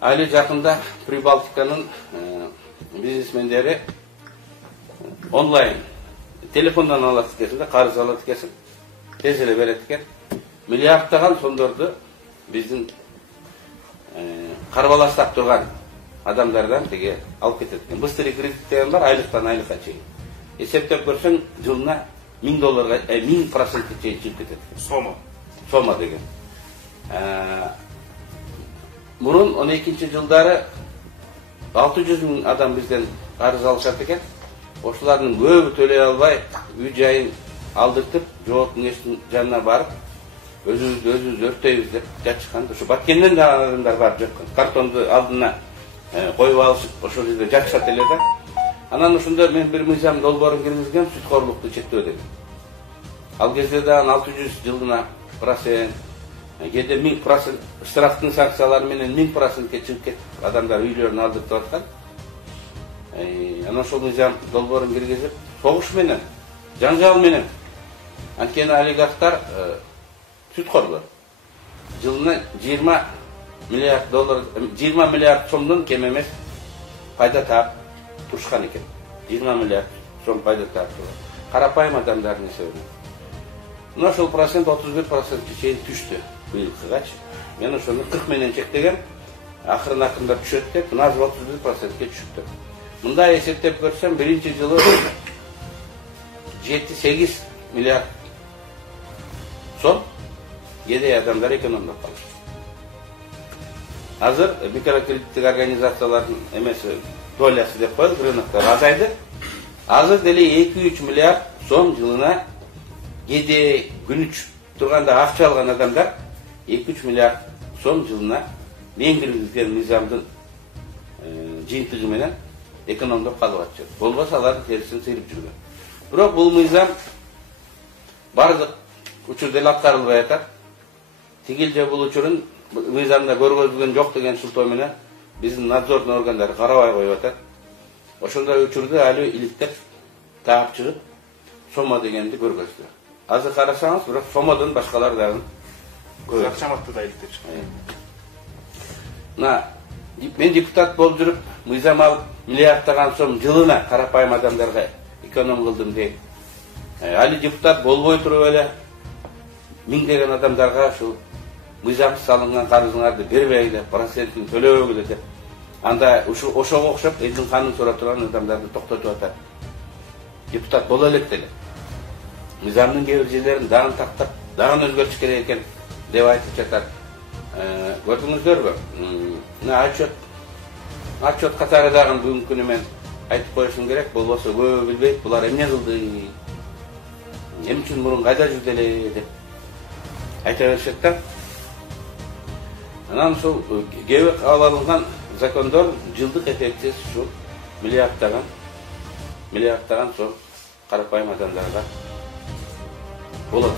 Али жақында Прибалтиканың бизнесмендері онлайн телефондан алады екенсің, қарыз алады екенсің, тез эле берет экен. Миллиардтаган сомдорду биздин карбаластап турган адамдардан теге алып кетет экен. Быстрый кредит деген бар, айлыктан айлыкка чейин. Эсептеп көрсөң, жылына $1000, 1000% чейин чыгып кетет. Сома деген. Мурун 12-жылдары 600 000 адам бизден карыз алышат экен. Ошолардын көбү төлөй албай, үй жайын алдыртып, жооп кеңештин жанына барып, өзүбүз өртөйбүз деп жатышкан. Ошо Баткенден да адамдар барып жаткан. Картонду алдына коюп алышып, ошол жерде жатышат эле да. Анан ошондо мен бир мыйзам долбоорун киргизгем, сүткорлукту чектөө деген. Ал кезде да 600 жылына процент, кээде 1000% штрафтын санкциялары менен 1000%ке чыгып кетип, адамдар үйлөрүн алдыртып аткан. Анан ошол мыйзам долбоорун киргизип, согуш менен, жаңжал менен анткени олигархтар сүткорлор. Жылына $20 миллиард сомдон кем эмес пайда таап турушкан экен. 20 миллиард сом пайда таап турган. Карапайым адамдардын эсебинен. Мына ошол процент 31%ке чейин түштү быйылкыгачы. Мен ошону 40 менен чектегем, акырын-акырындап түшөт деп, мына 31%ке түштү. Мындай эсептеп көрсөм, биринчи жылы 7-8 миллиард сом кедей адамдар экономдоп калды. Азыр микрокредиттик организациялардын эмеси долясы деп коелу, рыноктор азайды. Азыр деле 2-3 миллиард сом жылына кедей күнүч турганда акча алган адамдар 2-3 миллиард сом жылына мен киргизген мыйзамдын жыйынтыгы менен экономдоп калып атышат. Болбосо алардын терисин сыйрып жүргөн. Бирок бул мыйзам бардык учурда эле аткарылбай атат. Тигилже бул учурун мыйзамда көргөзүлгөн жок деген шылтоо менен биздин надзордун органдары карабай коюп атат. Ошондой учурду али иликтеп таап чыгып, сома дегенди көргөздү. Азыр карасаңыз, бирок сомодон башкалар дагы көп. Акчаматты да иликтеп чыкты. Мен депутат болуп жүрүп, мыйзам алып, миллиардтаган сом жылына карапайым адамдарга эконом кылдым дейм. Али депутат болбой туруп эле миңдеген адамдарга ушул мыйзамсыз салынган карызыңарды бербегиле, процентин төлөбөгүлө деп. Анда ошого окшоп элдин канын сурап турган адамдарды токтотуп атат. Депутат боло элек деле. Мыйзамдын кээ бир жерлерин дагы тактап, дагы өзгөртүш керек экен деп айтып жатат. Көрдүңүздөрбү? Отчет катары дагы бүгүнкү күнү мен айтып коюшум керек, болбосо көбү билбейт, булар эмне кылды, эмне үчүн мурун кайда жүрдү эле деп айта беришет да. Анан ушул кээ кабыл алынган закондор жылдык эффектиси ушул миллиардтаган сом карапайым адамдарга болот.